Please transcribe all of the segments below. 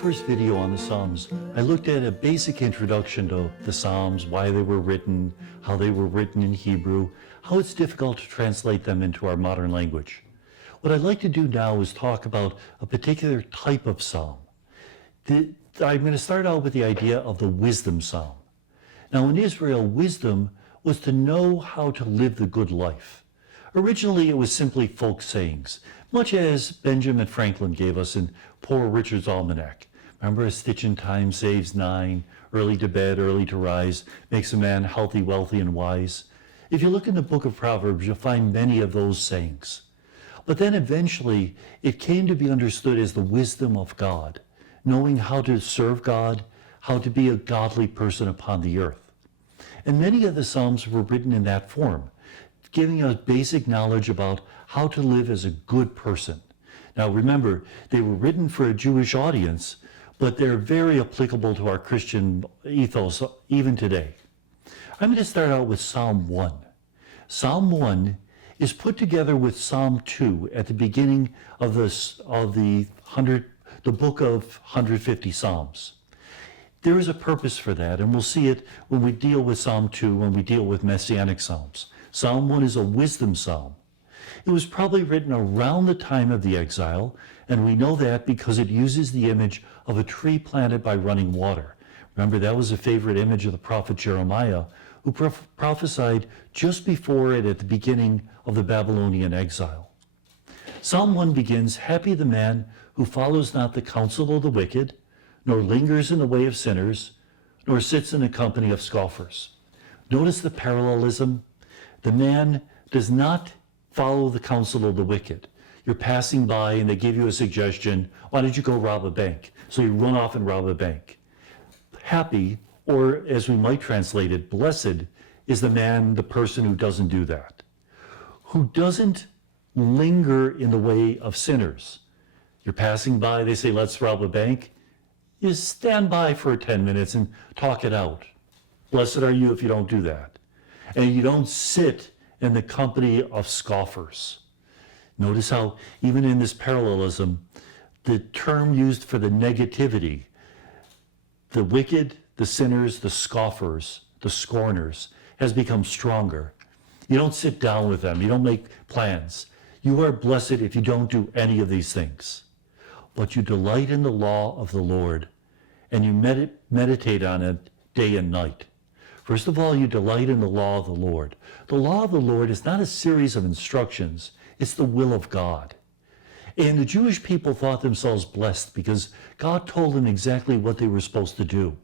first video on the Psalms, I looked at a basic introduction to the Psalms, why they were written, how they were written in Hebrew, how it's difficult to translate them into our modern language. What I'd like to do now is talk about a particular type of Psalm. I'm going to start out with the idea of the wisdom Psalm. Now in Israel, wisdom was to know how to live the good life. Originally, it was simply folk sayings, much as Benjamin Franklin gave us in Poor Richard's Almanac. Remember, a stitch in time saves 9, early to bed, early to rise, makes a man healthy, wealthy, and wise. If you look in the book of Proverbs, you'll find many of those sayings. But then eventually, it came to be understood as the wisdom of God, knowing how to serve God, how to be a godly person upon the earth. And many of the Psalms were written in that form, giving us basic knowledge about how to live as a good person. Now remember, they were written for a Jewish audience, but they're very applicable to our Christian ethos even today. I'm going to start out with Psalm 1. Psalm 1 is put together with Psalm 2 at the beginning of the book of 150 Psalms. There is a purpose for that, and we'll see it when we deal with Psalm 2, when we deal with Messianic Psalms. Psalm 1 is a wisdom psalm. It was probably written around the time of the exile, and we know that because it uses the image of a tree planted by running water. Remember, that was a favorite image of the prophet Jeremiah, who prophesied just before it at the beginning of the Babylonian exile. Psalm 1 begins, "Happy the man who follows not the counsel of the wicked, nor lingers in the way of sinners, nor sits in the company of scoffers." Notice the parallelism. The man does not follow the counsel of the wicked. You're passing by and they give you a suggestion, why don't you go rob a bank? So you run off and rob a bank. Happy, or as we might translate it, blessed, is the man, the person who doesn't do that, who doesn't linger in the way of sinners. You're passing by, they say, let's rob a bank. You stand by for 10 minutes and talk it out. Blessed are you if you don't do that. And you don't sit in the company of scoffers. Notice how even in this parallelism, the term used for the negativity, the wicked, the sinners, the scoffers, the scorners, has become stronger. You don't sit down with them. You don't make plans. You are blessed if you don't do any of these things. But you delight in the law of the Lord, and you meditate on it day and night. First of all, you delight in the law of the Lord. The law of the Lord is not a series of instructions. It's the will of God. And the Jewish people thought themselves blessed because God told them exactly what they were supposed to do.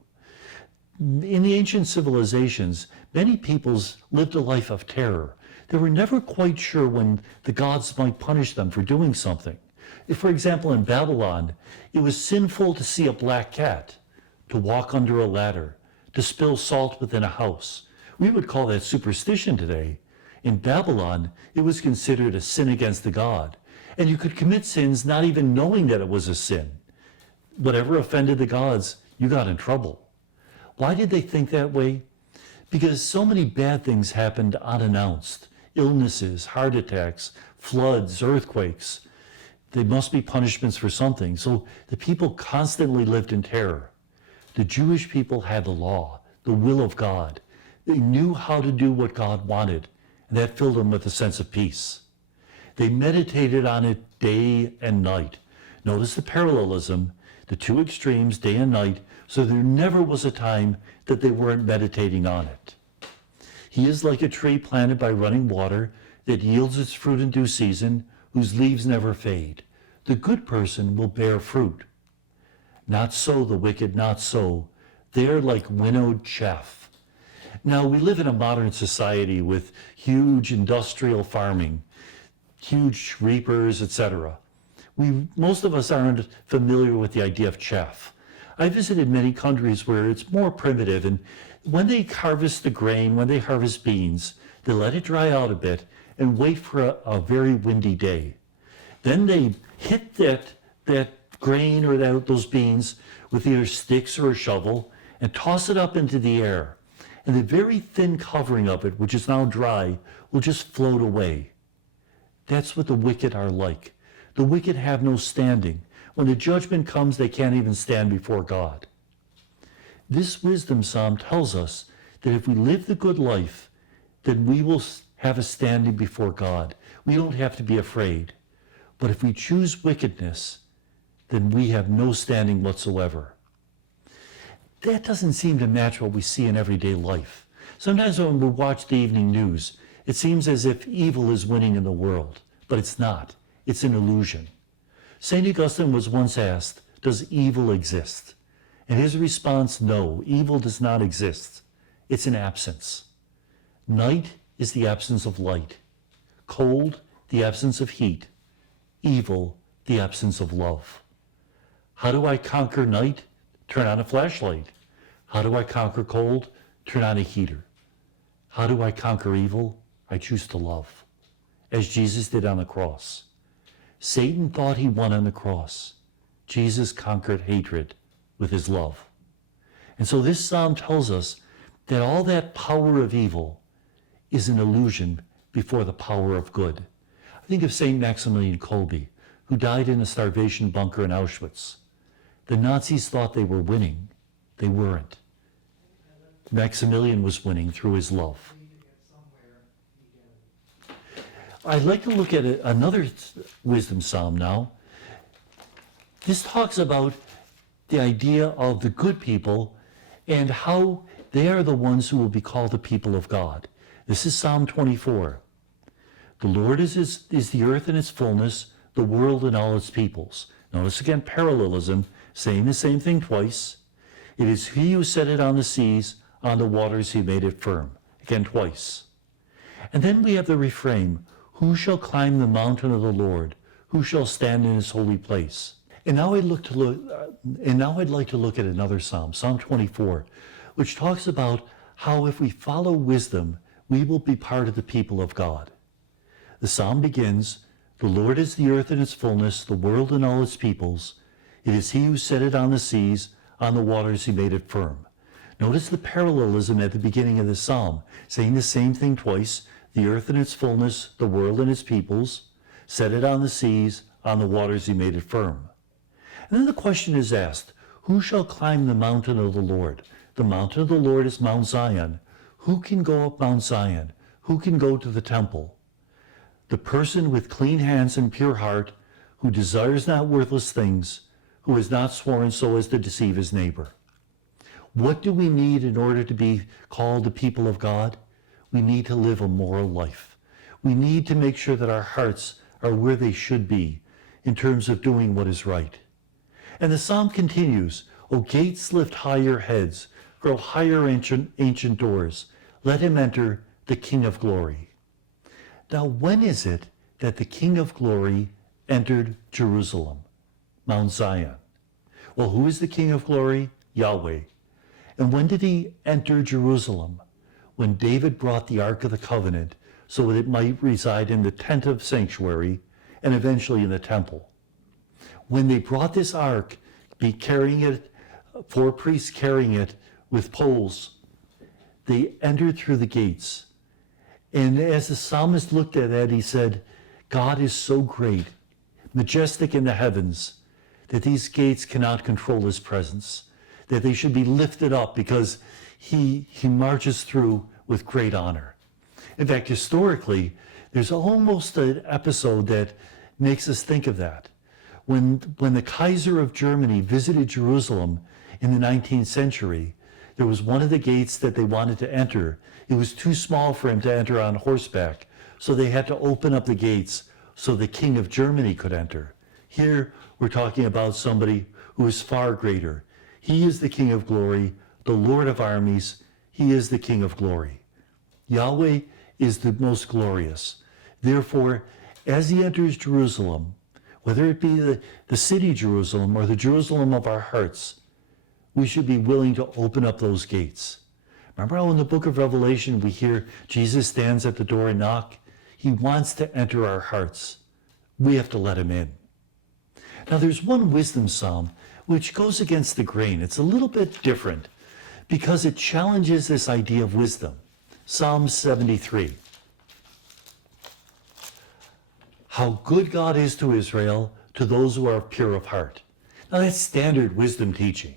In the ancient civilizations, many peoples lived a life of terror. They were never quite sure when the gods might punish them for doing something. If, for example, in Babylon, it was sinful to see a black cat, to walk under a ladder, to spill salt within a house. We would call that superstition today. In Babylon, it was considered a sin against the God. And you could commit sins not even knowing that it was a sin. Whatever offended the gods, you got in trouble. Why did they think that way? Because so many bad things happened unannounced. Illnesses, heart attacks, floods, earthquakes. They must be punishments for something. So the people constantly lived in terror. The Jewish people had the law, the will of God. They knew how to do what God wanted, and that filled them with a sense of peace. They meditated on it day and night. Notice the parallelism, the two extremes, day and night, so there never was a time that they weren't meditating on it. He is like a tree planted by running water that yields its fruit in due season, whose leaves never fade. The good person will bear fruit. Not so the wicked, not so. They're like winnowed chaff. Now, we live in a modern society with huge industrial farming, huge reapers, etc. Most of us aren't familiar with the idea of chaff. I visited many countries where it's more primitive, and when they harvest the grain, when they harvest beans, they let it dry out a bit and wait for a very windy day. Then they hit that grain or those beans with either sticks or a shovel and toss it up into the air. And the very thin covering of it, which is now dry, will just float away. That's what the wicked are like. The wicked have no standing. When the judgment comes, they can't even stand before God. This wisdom psalm tells us that if we live the good life, then we will have a standing before God. We don't have to be afraid. But if we choose wickedness, then we have no standing whatsoever. That doesn't seem to match what we see in everyday life. Sometimes when we watch the evening news, it seems as if evil is winning in the world, but it's not. It's an illusion. St. Augustine was once asked, does evil exist? And his response, no, evil does not exist. It's an absence. Night is the absence of light. Cold, the absence of heat. Evil, the absence of love. How do I conquer night? Turn on a flashlight. How do I conquer cold? Turn on a heater. How do I conquer evil? I choose to love, as Jesus did on the cross. Satan thought he won on the cross. Jesus conquered hatred with his love. And so this psalm tells us that all that power of evil is an illusion before the power of good. I think of St. Maximilian Kolbe, who died in a starvation bunker in Auschwitz. The Nazis thought they were winning. They weren't. Maximilian was winning through his love. I'd like to look at another wisdom psalm now. This talks about the idea of the good people and how they are the ones who will be called the people of God. This is Psalm 24. The Lord is the earth and its fullness, the world and all its peoples. Notice again parallelism, saying the same thing twice. It is he who set it on the seas, on the waters he made it firm. Again twice. And then we have the refrain, who shall climb the mountain of the Lord? Who shall stand in his holy place? And now I'd like to look at another psalm, Psalm 24, which talks about how if we follow wisdom, we will be part of the people of God. The psalm begins, the Lord is the earth and its fullness, the world and all its peoples. It is he who set it on the seas, on the waters he made it firm. Notice the parallelism at the beginning of the psalm, saying the same thing twice, the earth and its fullness, the world and its peoples, set it on the seas, on the waters he made it firm. And then the question is asked, who shall climb the mountain of the Lord? The mountain of the Lord is Mount Zion. Who can go up Mount Zion? Who can go to the temple? The person with clean hands and pure heart, who desires not worthless things, who has not sworn so as to deceive his neighbor. What do we need in order to be called the people of God? We need to live a moral life. We need to make sure that our hearts are where they should be in terms of doing what is right. And the psalm continues, O gates, lift higher heads, grow higher ancient doors. Let him enter, the King of glory. Now, when is it that the King of glory entered Jerusalem, Mount Zion? Well, who is the King of glory? Yahweh. And when did he enter Jerusalem? When David brought the Ark of the Covenant so that it might reside in the tent of sanctuary and eventually in the temple. When they brought this Ark, carrying it, 4 priests carrying it with poles, they entered through the gates. And as the psalmist looked at that, he said, God is so great, majestic in the heavens, that these gates cannot control his presence, that they should be lifted up because he marches through with great honor. In fact, historically, there's almost an episode that makes us think of that. When the Kaiser of Germany visited Jerusalem in the 19th century, there was one of the gates that they wanted to enter. It was too small for him to enter on horseback, so they had to open up the gates so the King of Germany could enter. Here, we're talking about somebody who is far greater. He is the King of glory, the Lord of armies. He is the King of glory. Yahweh is the most glorious. Therefore, as he enters Jerusalem, whether it be the city Jerusalem or the Jerusalem of our hearts, we should be willing to open up those gates. Remember how in the book of Revelation we hear Jesus stands at the door and knock? He wants to enter our hearts. We have to let him in. Now there's one wisdom psalm which goes against the grain. It's a little bit different because it challenges this idea of wisdom. Psalm 73. How good God is to Israel, to those who are pure of heart. Now that's standard wisdom teaching.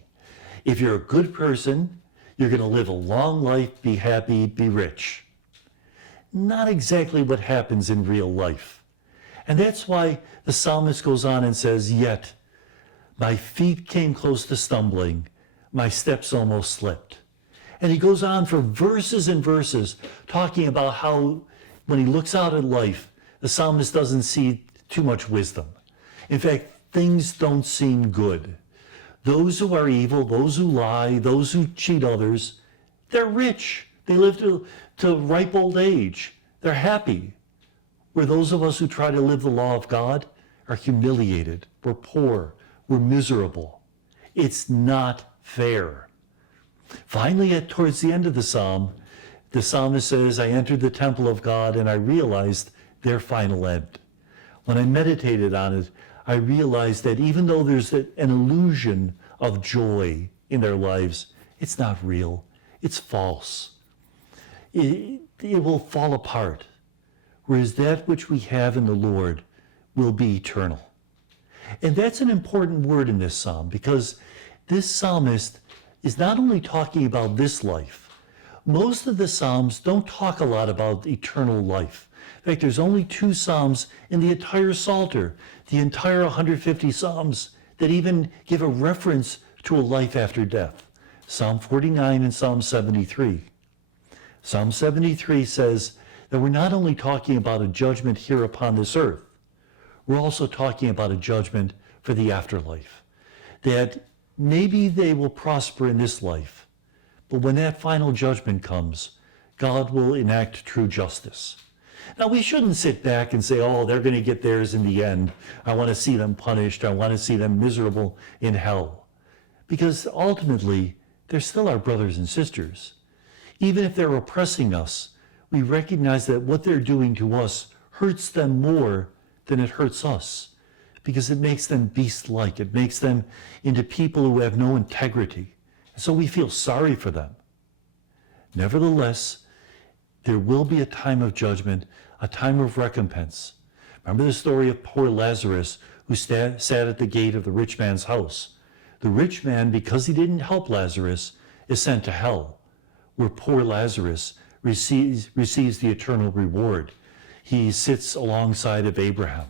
If you're a good person, you're going to live a long life, be happy, be rich. Not exactly what happens in real life. And that's why the psalmist goes on and says, yet my feet came close to stumbling, my steps almost slipped. And he goes on for verses and verses talking about how when he looks out at life, the psalmist doesn't see too much wisdom. In fact, things don't seem good. Those who are evil, those who lie, those who cheat others, they're rich. They live to ripe old age. They're happy. Where those of us who try to live the law of God are humiliated. We're poor. We're miserable. It's not fair. Finally, towards the end of the psalmist says, I entered the temple of God and I realized their final end. When I meditated on it, I realized that even though there's an illusion of joy in their lives, it's not real. It's false. It will fall apart. Whereas that which we have in the Lord will be eternal. And that's an important word in this psalm, because this psalmist is not only talking about this life. Most of the psalms don't talk a lot about eternal life. In fact, there's only 2 psalms in the entire Psalter, the entire 150 psalms, that even give a reference to a life after death. Psalm 49 and Psalm 73. Psalm 73 says that we're not only talking about a judgment here upon this earth, we're also talking about a judgment for the afterlife. That maybe they will prosper in this life, but when that final judgment comes, God will enact true justice. Now, we shouldn't sit back and say, oh, they're going to get theirs in the end. I want to see them punished. I want to see them miserable in hell. Because ultimately, they're still our brothers and sisters. Even if they're oppressing us, we recognize that what they're doing to us hurts them more than it hurts us, because it makes them beast-like. It makes them into people who have no integrity. And so we feel sorry for them. Nevertheless, there will be a time of judgment, a time of recompense. Remember the story of poor Lazarus, who sat at the gate of the rich man's house. The rich man, because he didn't help Lazarus, is sent to hell, where poor Lazarus receives the eternal reward. He sits alongside of Abraham.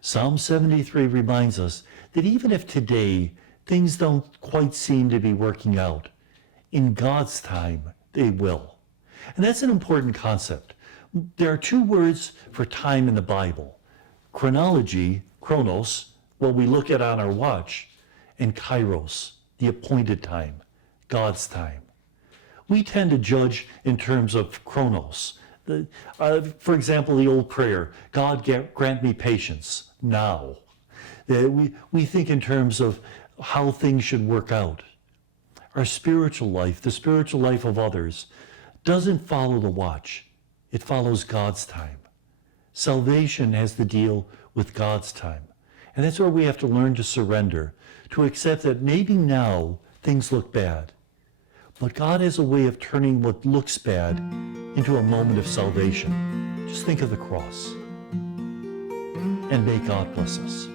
Psalm 73 reminds us that even if today things don't quite seem to be working out, in God's time they will. And that's an important concept. There are 2 words for time in the Bible: chronology, chronos, what we look at on our watch, and kairos, the appointed time, God's time. We tend to judge in terms of chronos. For example, the old prayer, God grant me patience now. We think in terms of how things should work out. Our spiritual life, the spiritual life of others, doesn't follow the watch. It follows God's time. Salvation has to deal with God's time. And that's where we have to learn to surrender, to accept that maybe now things look bad. But God has a way of turning what looks bad into a moment of salvation. Just think of the cross. And may God bless us.